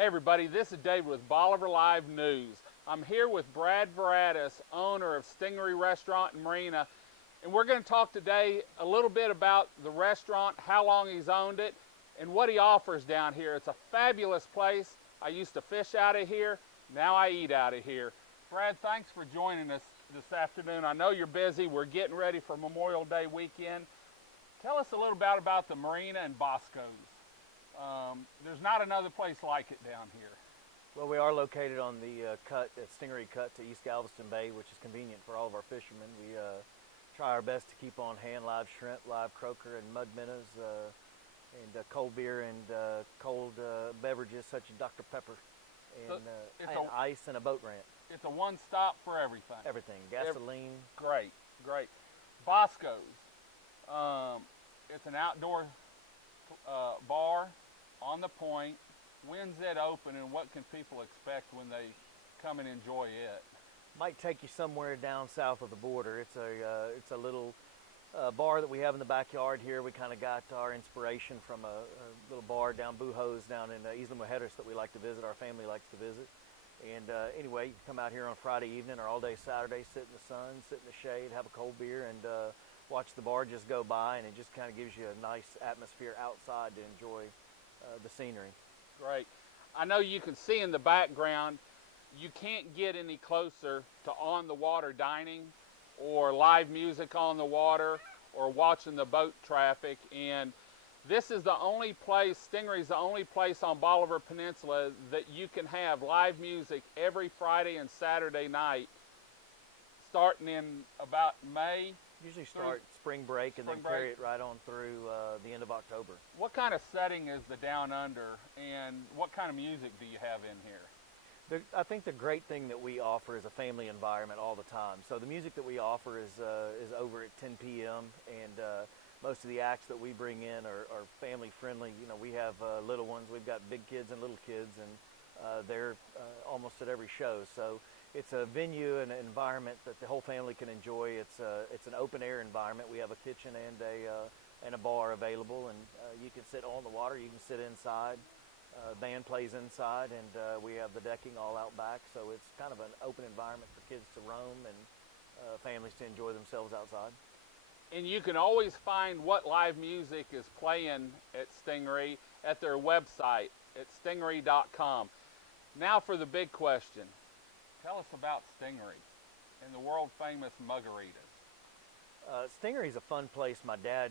Hey everybody, this is David with Bolivar Live News. I'm here with Brad Veratis, owner of Stingaree Restaurant in Marina, and we're going to talk today a little bit about the restaurant, how long he's owned it, and what he offers down here. It's a fabulous place. I used to fish out of here, now I eat out of here. Brad, thanks for joining us this afternoon. I know you're busy. We're getting ready for Memorial Day weekend. Tell us a little bit about the Marina and Bosco's. There's not another place like it down here. Well, we are located on the cut at Stingaree Cut to East Galveston Bay, which is convenient for all of our fishermen. We try our best to keep on hand live shrimp, live croaker, and mud minnows, and cold beer and cold beverages such as Dr. Pepper and ice and a boat ramp. It's a one-stop for everything. Everything, gasoline. Great, great. Bosco's. It's an outdoor bar on the point. When's it open, and what can people expect when they come and enjoy it? Might take you somewhere down south of the border. It's a little bar that we have in the backyard here. We kind of got our inspiration from a little bar down Bujo's down in Isla Mujeres that we like to visit. Our family likes to visit. And anyway, you can come out here on Friday evening or all day Saturday, sit in the sun, sit in the shade, have a cold beer, and watch the bar just go by, and it just kind of gives you a nice atmosphere outside to enjoy the scenery. Great. I know you can see in the background, you can't get any closer to on-the-water dining or live music on the water or watching the boat traffic. And this is the only place, Stingaree's the only place on Bolivar Peninsula that you can have live music every Friday and Saturday night, starting in about May. Usually start spring break and then carry it right on through the end of October. What kind of setting is the Down Under, and what kind of music do you have in here? I think the great thing that we offer is a family environment all the time. So the music that we offer is over at 10 p.m. and most of the acts that we bring in are family friendly. You know, we have little ones. We've got big kids and little kids, and they're almost at every show. So it's a venue and an environment that the whole family can enjoy. It's an open air environment. We have a kitchen and a bar available, and you can sit on the water. You can sit inside. Band plays inside, and we have the decking all out back. So it's kind of an open environment for kids to roam and families to enjoy themselves outside. And you can always find what live music is playing at Stingaree at their website at stingaree.com. Now for the big question. Tell us about Stingaree and the world famous margaritas. Stingaree's a fun place my dad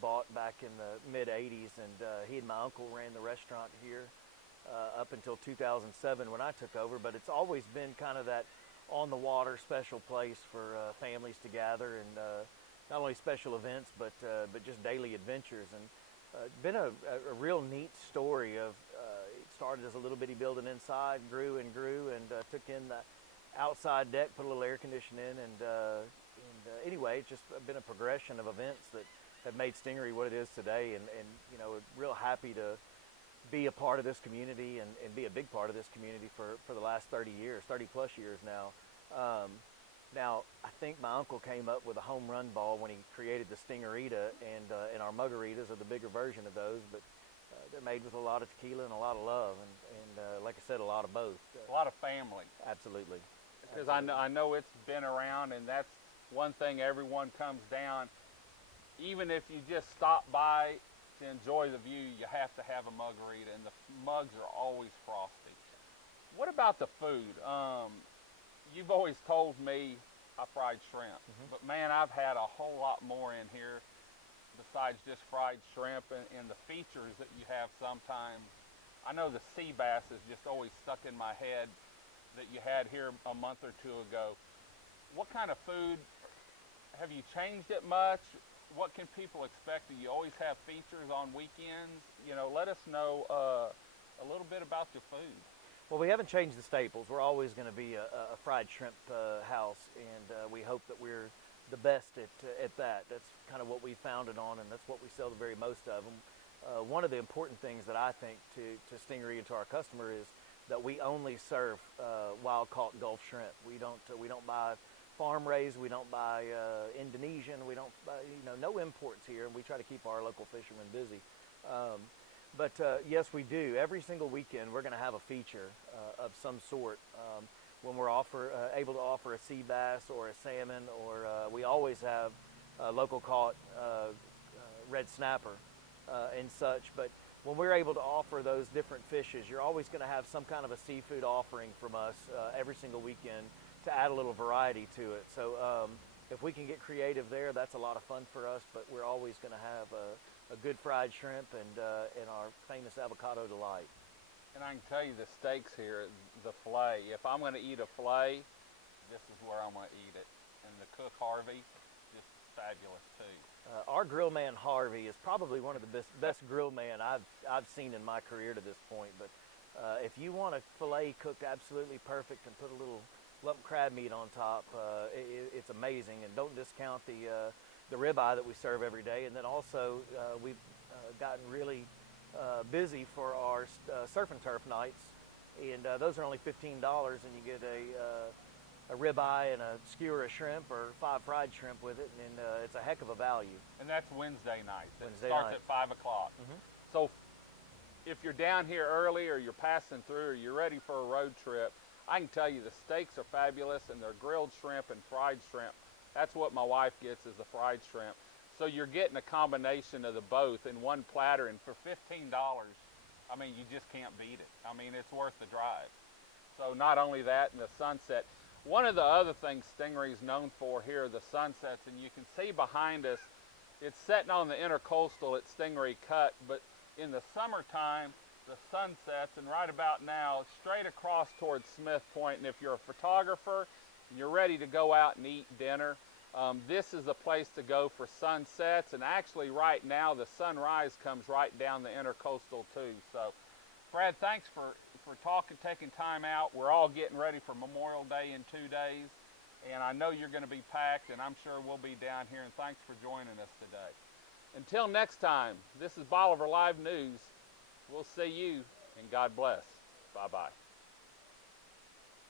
bought back in the mid-'80s, and he and my uncle ran the restaurant here up until 2007 when I took over, but it's always been kind of that on-the-water special place for families to gather, and not only special events, but just daily adventures. And it's been a real neat story of it started as a little bitty building inside, grew and grew, and took in the outside deck, put a little air conditioning in, and anyway, it's just been a progression of events that have made Stingaree what it is today, and you know, real happy to be a part of this community and be a big part of this community for the last 30 plus years now. Now, I think my uncle came up with a home run ball when he created the Stingarita, and our margaritas are the bigger version of those, but they're made with a lot of tequila and a lot of love, and like I said, a lot of both. A lot of family. Absolutely. Because I know it's been around, and that's one thing everyone comes down. Even if you just stop by to enjoy the view, you have to have a margarita, and the mugs are always frosty. What about the food? You've always told me I fried shrimp, but man, I've had a whole lot more in here besides just fried shrimp, and the features that you have sometimes. I know the sea bass is just always stuck in my head that you had here a month or two ago. What kind of food? Have you changed it much? What can people expect? Do you always have features on weekends? You know, let us know a little bit about your food. Well, we haven't changed the staples. We're always going to be a fried shrimp house, and we hope that we're the best at that. That's kind of what we founded on, and that's what we sell the very most of them. One of the important things that I think to Stingaree and to our customer is that we only serve wild-caught Gulf shrimp. We don't buy farm raised. We don't buy Indonesian. We don't buy, no imports here, and we try to keep our local fishermen busy. But yes, we do. Every single weekend, we're going to have a feature of some sort. When we're able to offer a sea bass or a salmon, or we always have local caught red snapper and such. But when we're able to offer those different fishes, you're always going to have some kind of a seafood offering from us every single weekend to add a little variety to it. So if we can get creative there, that's a lot of fun for us. But we're always going to have a good fried shrimp and our famous avocado delight. And I can tell you the steaks here, the filet. If I'm going to eat a filet, this is where I'm going to eat it. And the Cook Harvey, just fabulous too. Our grill man Harvey is probably one of the best grill man I've seen in my career to this point. But if you want a filet cooked absolutely perfect and put a little lump crab meat on top, it's amazing. And don't discount the ribeye that we serve every day. And then also we've gotten really busy for our surf and turf nights, and those are only $15, and you get a ribeye and a skewer of shrimp or 5 fried shrimp with it, and it's a heck of a value. And that's Wednesday nights. It Wednesday starts night. at 5 o'clock. So if you're down here early or you're passing through or you're ready for a road trip, I can tell you the steaks are fabulous, and they're grilled shrimp and fried shrimp. That's what my wife gets, is the fried shrimp. So you're getting a combination of the both in one platter, and for $15, I mean, you just can't beat it. I mean, it's worth the drive. So not only that, and the sunset. One of the other things Stingaree is known for here are the sunsets, and you can see behind us, it's setting on the intercoastal at Stingaree Cut, but in the summertime, the sunsets, and right about now, straight across towards Smith Point. And if you're a photographer and you're ready to go out and eat dinner, this is the place to go for sunsets. And actually right now the sunrise comes right down the intercoastal too. So Brad, thanks for taking time out. We're all getting ready for Memorial Day in 2 days, and I know you're going to be packed, and I'm sure we'll be down here, and thanks for joining us today. Until next time, this is Bolivar Live News. We'll see you, and God bless. Bye-bye.